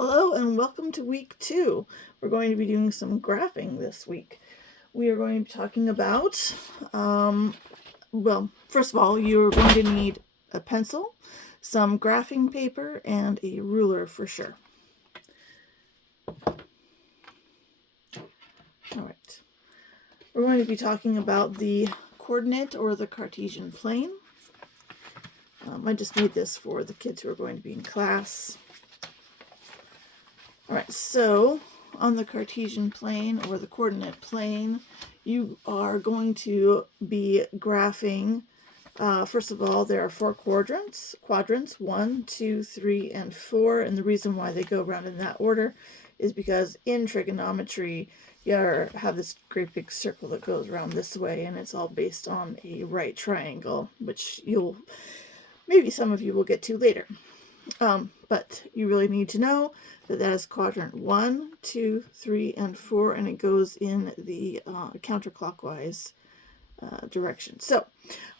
Hello and welcome to week 2. We're going to be doing some graphing this week. We are going to be talking about, first of all, you're going to need a pencil, some graphing paper, and a ruler for sure. All right. We're going to be talking about the coordinate or the Cartesian plane. I just made this for the kids who are going to be in class. All right, so on the Cartesian plane or the coordinate plane, you are going to be graphing. First of all, there are 4 quadrants, 1, 2, 3, and 4. And the reason why they go around in that order is because in trigonometry, you have this great big circle that goes around this way, and it's all based on a right triangle, which maybe some of you will get to later. But you really need to know that is quadrant 1, 2, 3, and 4, and it goes in the counterclockwise direction. So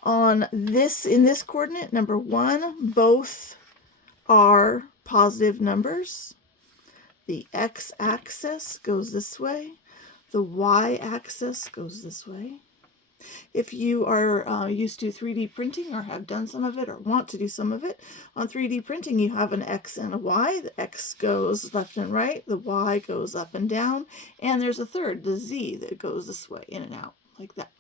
in this coordinate, number 1, both are positive numbers. The x-axis goes this way. The y-axis goes this way. If you are used to 3D printing or have done some of it or want to do some of it, on 3D printing you have an X and a Y. The X goes left and right, the Y goes up and down, and there's a third, the Z, that goes this way, in and out, like that.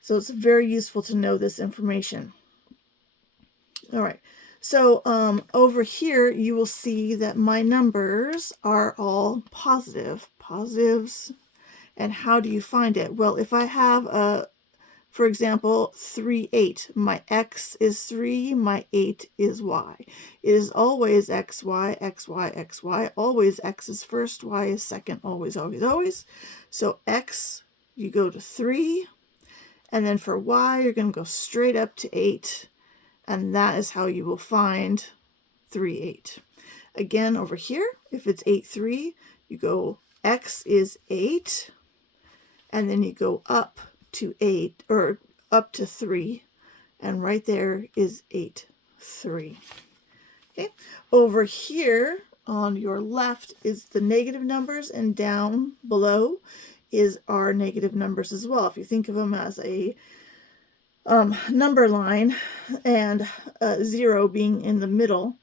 So it's very useful to know this information. All right, so over here you will see that my numbers are all positives. And how do you find it? Well, if I have for example, 3, 8. My x is 3, my 8 is y. It is always x, y, x, y, x, y. Always x is first, y is second, always, always, always. So x, you go to 3. And then for y, you're going to go straight up to 8. And that is how you will find 3, 8. Again, over here, if it's 8, 3, you go x is 8. And then you go up to 8 or up to 3, and right there is 8, 3. Okay, over here on your left is the negative numbers, and down below is our negative numbers as well. If you think of them as a number line and 0 being in the middle,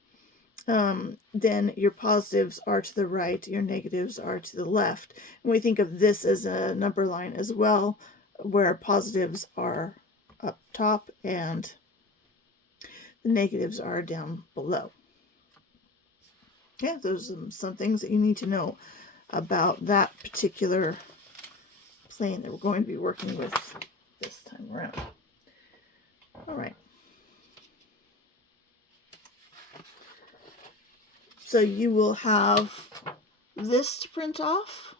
then your positives are to the right, your negatives are to the left. And we think of this as a number line as well, where positives are up top and the negatives are down below. Okay, those are some things that you need to know about that particular plane that we're going to be working with this time around. All right. So you will have this to print off.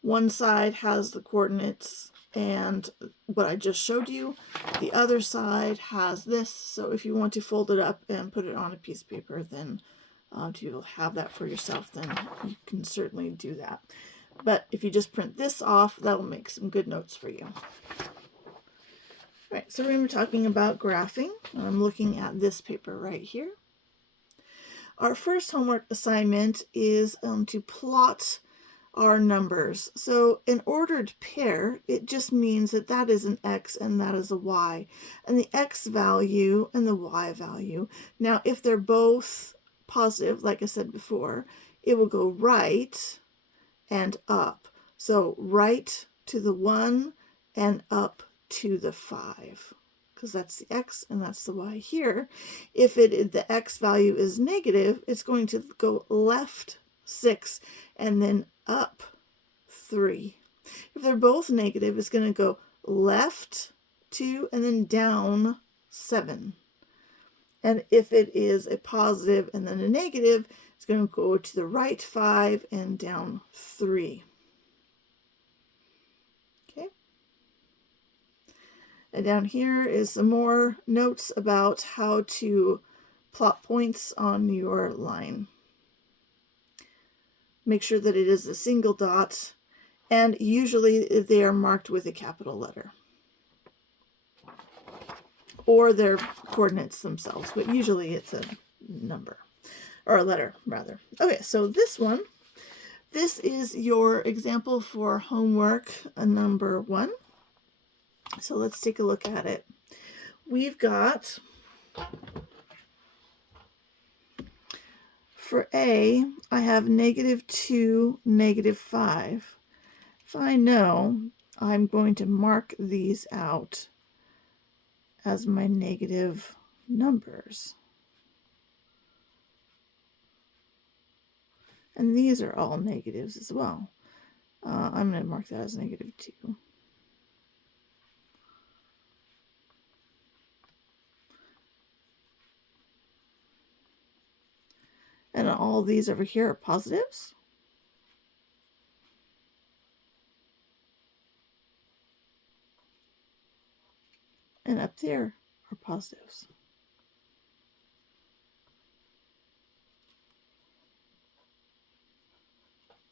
One side has the coordinates and what I just showed you. The other side has this. So if you want to fold it up and put it on a piece of paper, then you'll have that for yourself, then you can certainly do that. But if you just print this off, that'll make some good notes for you. All right, so we're going to be talking about graphing. I'm looking at this paper right here. Our first homework assignment is to plot our numbers. So in ordered pair, it just means that is an x and that is a y. And the x value and the y value. Now, if they're both positive, like I said before, it will go right and up. So right to the 1 and up to the 5. Because that's the x and that's the y here. If the x value is negative, it's going to go left 6 and then up 3. If they're both negative, it's going to go left 2 and then down 7. And if it is a positive and then a negative, it's going to go to the right 5 and down 3. And down here is some more notes about how to plot points on your line. Make sure that it is a single dot, and usually they are marked with a capital letter. Or their coordinates themselves, but usually it's a number. or a letter rather. Okay, so this is your example for homework number 1. So let's take a look at it. We've got, for A, I have -2, -5. If I know, I'm going to mark these out as my negative numbers. And these are all negatives as well. I'm going to mark that as -2. And all these over here are positives. And up there are positives.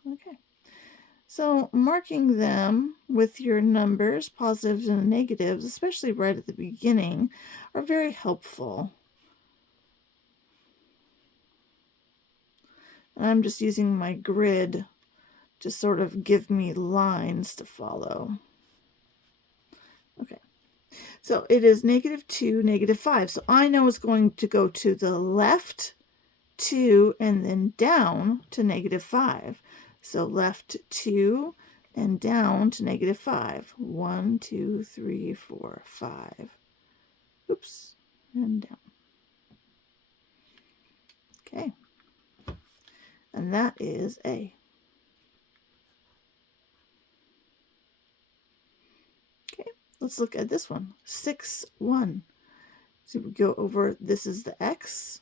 Okay. So marking them with your numbers, positives and negatives, especially right at the beginning, are very helpful. And I'm just using my grid to sort of give me lines to follow. Okay. So it is -2, -5. So I know it's going to go to the left 2 and then down to -5. So left 2 and down to -5. 1, 2, 3, 4, 5. Oops, and down. Okay. And that is A. Okay, let's look at this one. 6, 1. So we go over, this is the X.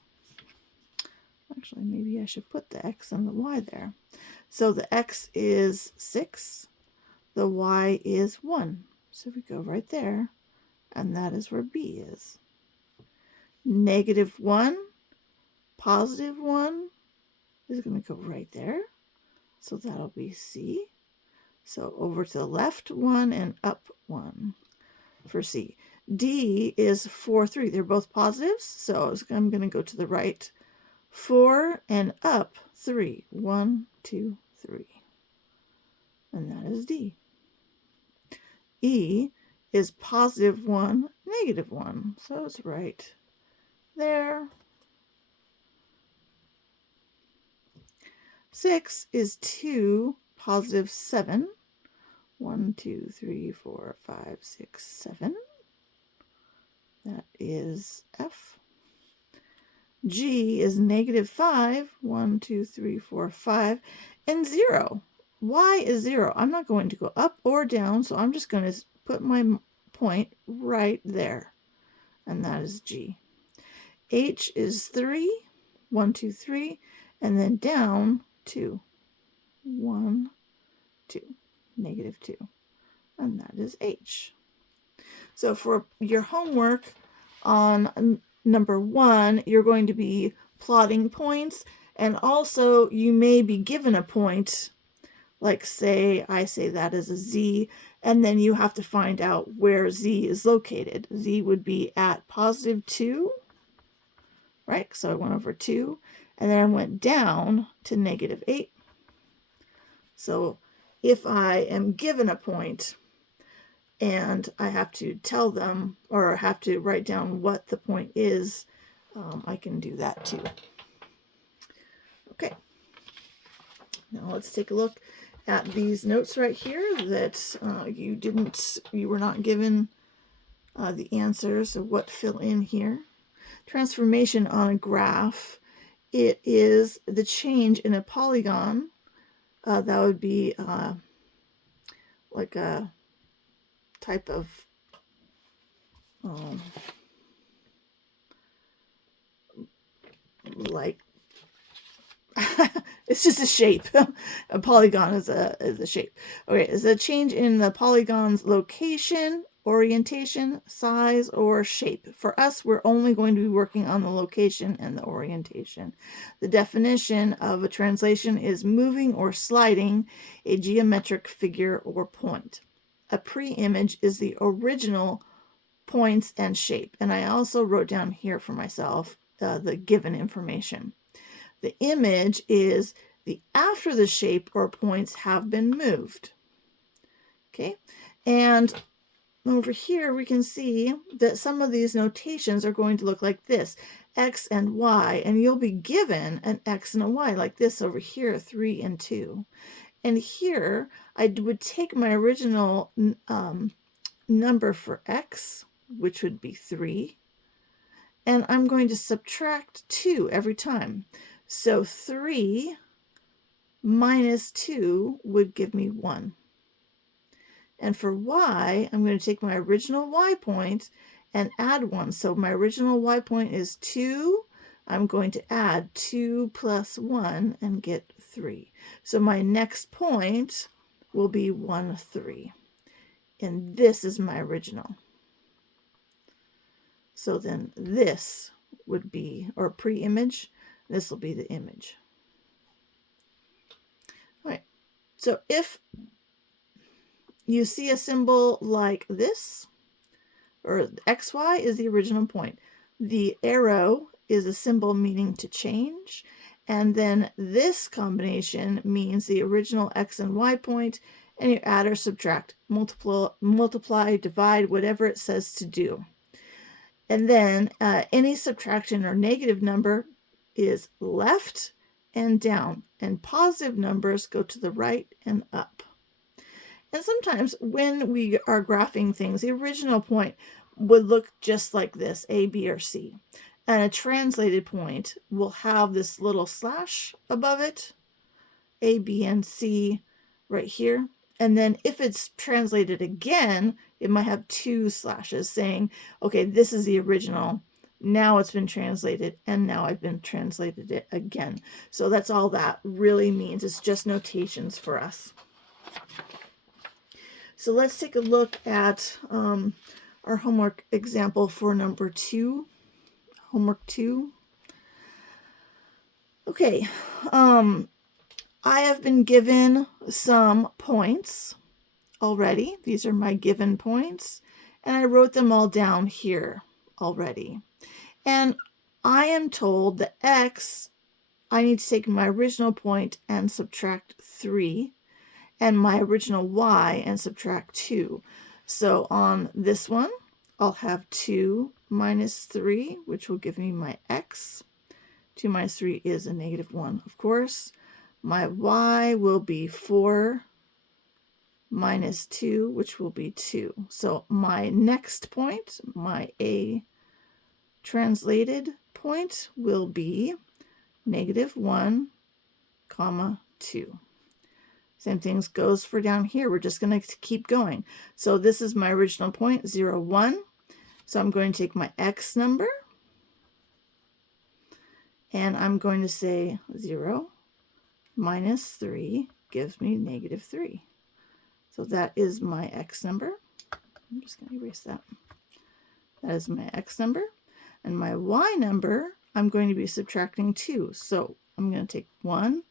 Actually, maybe I should put the X and the Y there. So the X is 6, the Y is 1. So we go right there, and that is where B is. -1, +1 is going to go right there. So that'll be C. So over to the left 1 and up 1 for C. D is 4, 3. They're both positives, so I'm going to go to the right 4 and up 3. 1, 2, 3. And that is D. E is +1, -1. So it's right there. 6 is 2, +7. 1, 2, 3, 4, 5, 6, 7. That is F. G is -5. 1, 2, 3, 4, 5. And 0. Y is 0. I'm not going to go up or down, so I'm just going to put my point right there. And that is G. H is 3. 1, 2, 3. And then down 2. 1, 2. -2. And that is H. So for your homework on number 1, you're going to be plotting points, and also you may be given a point, like say I say that is a Z, and then you have to find out where Z is located. Z would be at +2, right? So I went over 2, and then I went down to -8. So if I am given a point, and I have to tell them or have to write down what the point is, I can do that too. Okay, now let's take a look at these notes right here that you were not given the answers of what to fill in here. Transformation on a graph, it is the change in a polygon. That would be like a type of like it's just a shape. A polygon is a shape. Okay, it's a change in the polygon's location, orientation, size, or shape. For us, we're only going to be working on the location and the orientation. The definition of a translation is moving or sliding a geometric figure or point. A pre-image is the original points and shape. And I also wrote down here for myself the given information. The image is the after the shape or points have been moved. Okay, and over here we can see that some of these notations are going to look like this, x and y, and you'll be given an x and a y like this over here, 3 and 2. And here I would take my original number for x, which would be 3, and I'm going to subtract 2 every time. So 3 minus 2 would give me 1. And for y, I'm going to take my original y point and add 1. So my original y point is 2. I'm going to add 2 plus 1 and get 3. So my next point will be 1, 3. And this is my original. So then this would be, or pre-image, this will be the image. All right, so if you see a symbol like this, or XY is the original point. The arrow is a symbol meaning to change, and then this combination means the original X and Y point, and you add or subtract, multiply, divide, whatever it says to do. And then any subtraction or negative number is left and down, and positive numbers go to the right and up. And sometimes when we are graphing things, the original point would look just like this, A, B, or C. And a translated point will have this little slash above it, A, B, and C right here. And then if it's translated again, it might have 2 slashes saying, okay, this is the original. Now it's been translated, and now I've been translated it again. So that's all that really means. It's just notations for us. So let's take a look at our homework example for number 2, homework 2. Okay, I have been given some points already. These are my given points, and I wrote them all down here already. And I am told that x, I need to take my original point and subtract 3. And my original y and subtract 2. So on this one, I'll have 2 minus 3, which will give me my x. 2 minus 3 is a negative 1, of course. My y will be 4 minus 2, which will be 2. So my next point, my A translated point, will be negative 1, comma 2. Same thing goes for down here. We're just going to keep going. So this is my original point, 0, 1. So I'm going to take my x number, and I'm going to say 0 minus 3 gives me negative 3. So that is my x number. I'm just going to erase that. That is my x number. And my y number, I'm going to be subtracting 2. So I'm going to take 1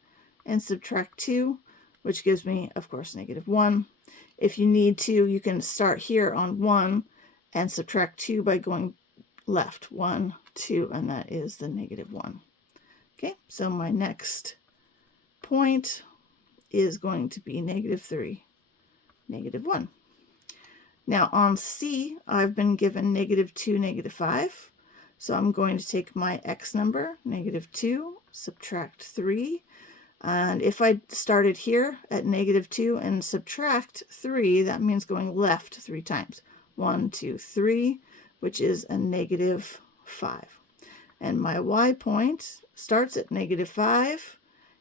and subtract 2. Which gives me, of course, negative 1. If you need to, you can start here on 1 and subtract 2 by going left. 1, 2, and that is the negative 1. Okay, so my next point is going to be negative 3, negative 1. Now on C, I've been given negative 2, negative 5. So I'm going to take my x number, negative 2, subtract 3. And if I started here at negative 2 and subtract 3, that means going left 3 times. 1, 2, 3, which is a negative 5. And my y point starts at negative 5,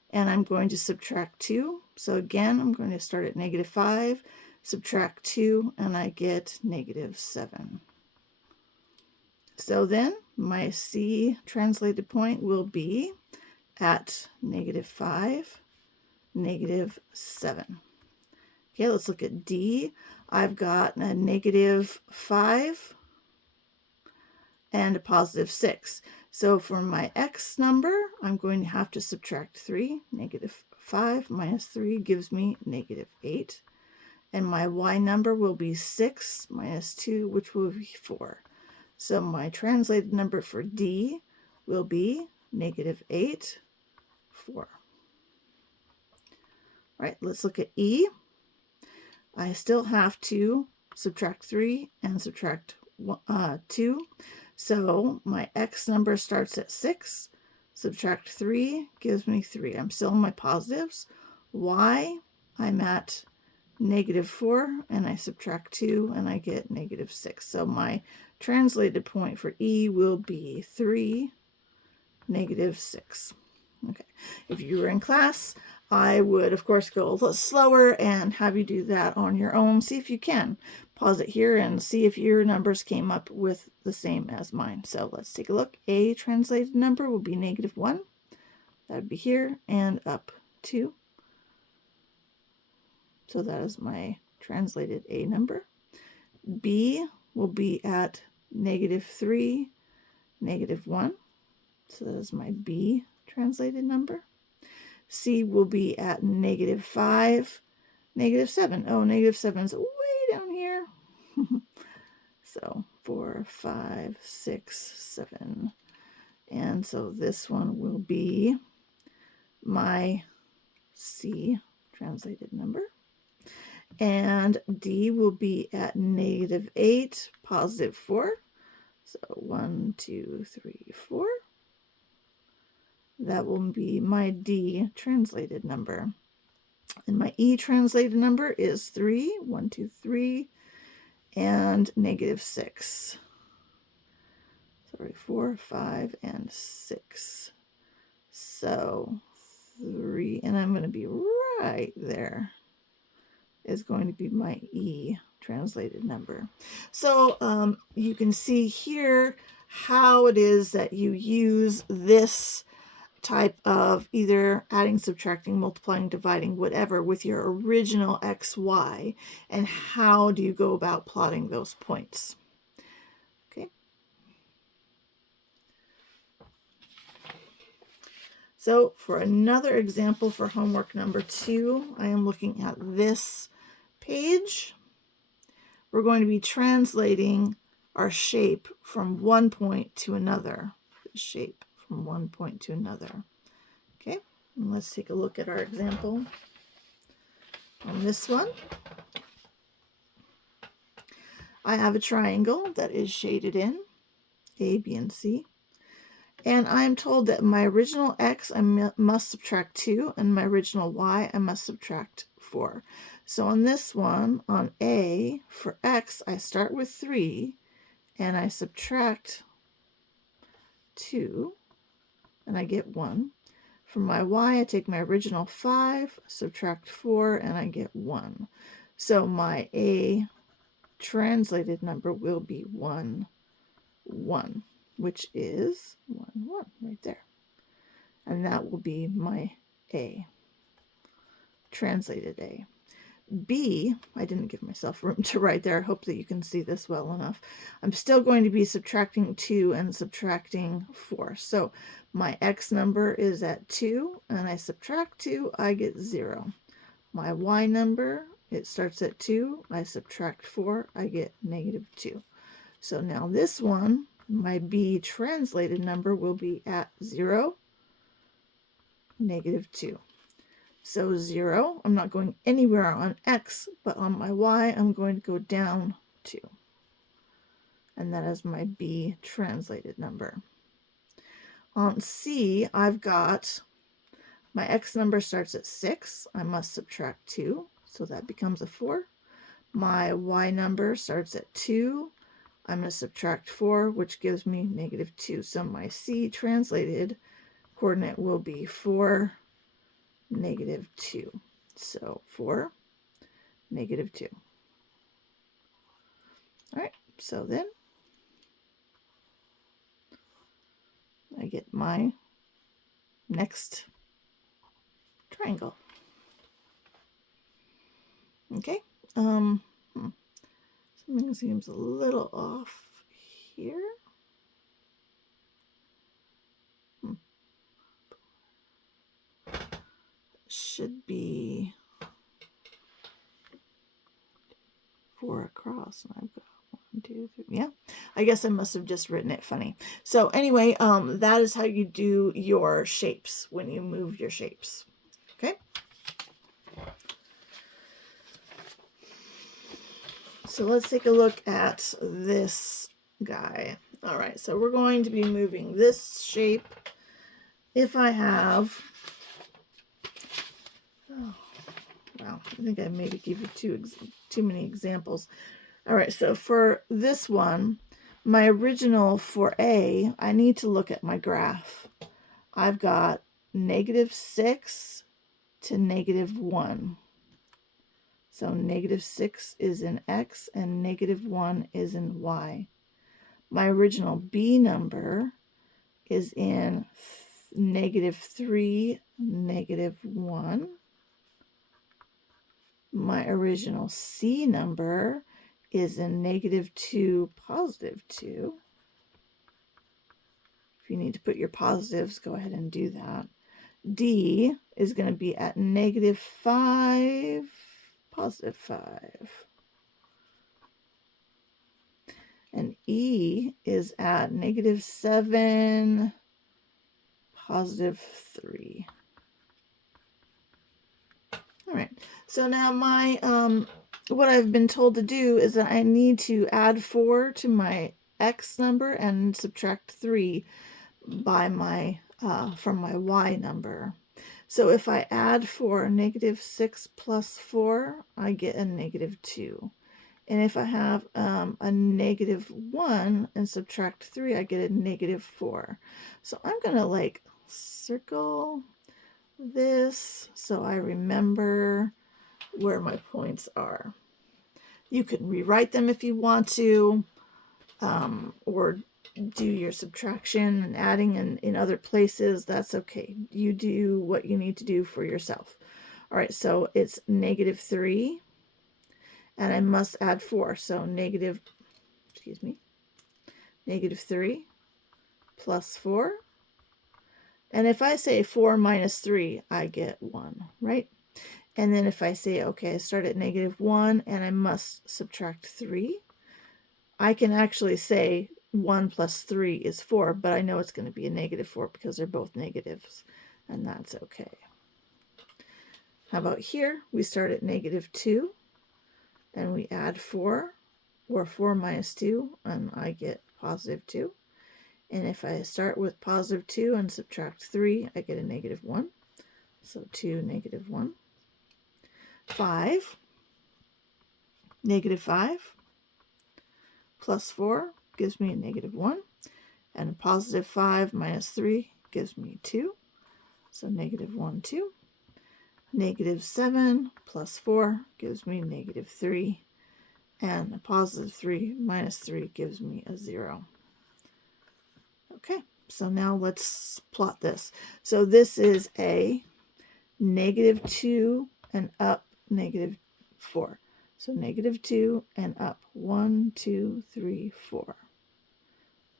and I'm going to subtract 2. So again, I'm going to start at negative 5, subtract 2, and I get negative 7. So then my C translated point will be at negative 5, negative 7. Okay, let's look at D. I've got a negative 5 and a positive 6. So for my x number, I'm going to have to subtract 3. Negative 5 minus 3 gives me negative 8. And my y number will be 6 minus 2, which will be 4. So my translated number for D will be negative 8, 4. All right, let's look at E. I still have to subtract 3 and subtract 2. So my X number starts at 6. Subtract 3 gives me 3. I'm still in my positives. Y, I'm at -4, and I subtract 2 and I get -6. So my translated point for E will be 3, -6. Okay, if you were in class, I would, of course, go a little slower and have you do that on your own. See if you can. Pause it here and see if your numbers came up with the same as mine. So let's take a look. A translated number will be -1. That would be here and up 2. So that is my translated A number. B will be at -3, -1. So that is my B translated number. C will be at -5, -7. Oh, -7 is way down here. So 4, 5, 6, 7. And so this one will be my C translated number. And D will be at -8, +4. So 1, 2, 3, 4. That will be my D translated number. And my E translated number is 3, 1, 2, 3, and -6. Sorry, 4, 5, and 6. So 3, and I'm going to be right there, is going to be my E translated number. So you can see here how it is that you use this type of either adding, subtracting, multiplying, dividing, whatever, with your original x, y, and how do you go about plotting those points. Okay. So for another example for homework number 2, I am looking at this page. We're going to be translating our shape from one point to another. Shape from one point to another. Okay, and let's take a look at our example on this one. I have a triangle that is shaded in, A, B, and C. And I'm told that my original x I must subtract 2, and my original y I must subtract 4. So on this one, on A, for x, I start with 3, and I subtract 2, and I get 1. For my y, I take my original 5, subtract 4, and I get 1. So my A translated number will be 1, 1, which is 1, 1 right there. And that will be my A, translated A. B, I didn't give myself room to write there. I hope that you can see this well enough. I'm still going to be subtracting 2 and subtracting 4. So my x number is at 2, and I subtract 2, I get 0. My y number, it starts at 2, I subtract 4, I get -2. So now this one, my B translated number will be at 0, -2. So 0, I'm not going anywhere on x, but on my y, I'm going to go down 2. And that is my B translated number. On C, I've got my x number starts at 6. I must subtract 2, so that becomes a 4. My y number starts at 2. I'm going to subtract 4, which gives me -2. So my C translated coordinate will be 4, -2. So 4, -2. All right, so then I get my next triangle. Okay, something seems a little off here. Should be 4 across, and I've got 1, 2, 2, 3. Yeah, I guess I must have just written it funny. So anyway, that is how you do your shapes when you move your shapes. Okay. So let's take a look at this guy. All right, so we're going to be moving this shape. If I have, oh, wow, I think I maybe gave you too many examples. All right, so for this one, my original for A, I need to look at my graph. I've got -6 to -1. So -6 is in X and -1 is in Y. My original B number is in -3, -1. My original C number is in -2, +2. If you need to put your positives, go ahead and do that. D is going to be at -5, +5. And E is at -7, +3. All right, so now my what I've been told to do is that I need to add 4 to my X number and subtract 3 by my from my Y number. So if I add 4, -6 plus 4, I get a -2. And if I have a -1 and subtract 3, I get a -4. So I'm going to like circle this so I remember where my points are. You can rewrite them if you want to, or do your subtraction and adding in other places. That's okay. You do what you need to do for yourself. All right, so it's -3, and I must add 4. So -3 plus 4. And if I say 4 minus 3, I get 1, right? And then if I say, okay, I start at -1 and I must subtract 3, I can actually say 1 plus 3 is 4, but I know it's going to be a -4 because they're both negatives, and that's okay. How about here? We start at -2 and we add 4, or 4 minus 2, and I get +2. And if I start with +2 and subtract 3, I get a -1. So 2, -1. 5, -5, plus 4 gives me a -1. And a +5 minus 3 gives me 2. So -1, 2. -7 plus 4 gives me -3. And a +3 minus 3 gives me a 0. Okay, so now let's plot this. So this is a -2 and up -4. So -2 and up 1, 2, 3, 4.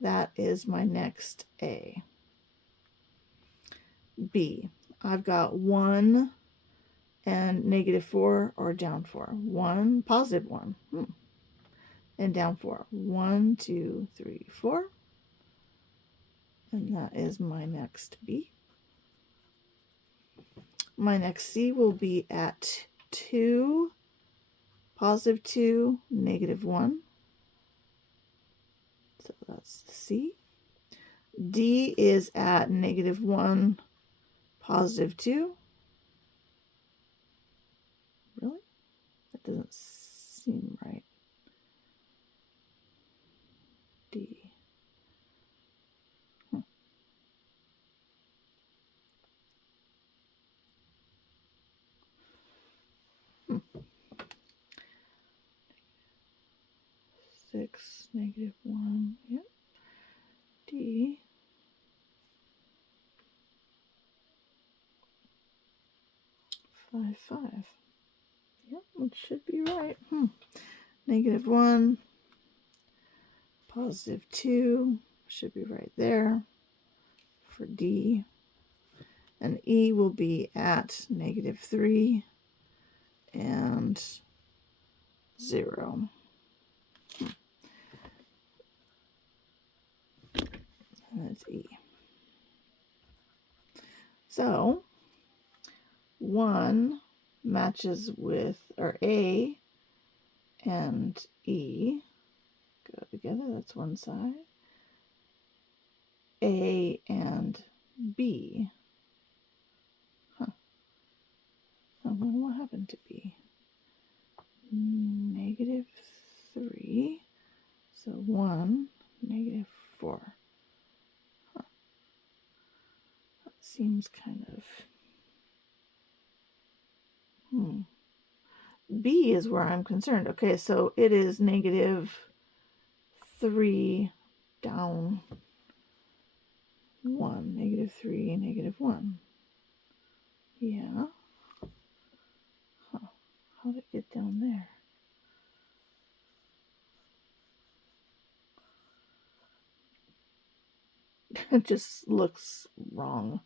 That is my next A. B, I've got 1 and -4 or down 4. 1, +1, and down 4. 1, 2, 3, 4. And that is my next B. My next C will be at 2, +2, -1. So that's C. D is at -1, +2. Really? That doesn't seem right. D. 6, -1. Yep. D. 5, 5. Yep, it should be right. -1, +2 should be right there for D. And E will be at -3 and 0. and that's E. So 1 matches with, or A and E go together, that's one side. A and B. Huh. Oh, well, what happened to B? -3. So 1, -4. Huh. That seems kind of... B is where I'm concerned. Okay, so it is -3 down 1. -3, -1. Yeah. Huh. How did it get down there? It just looks wrong.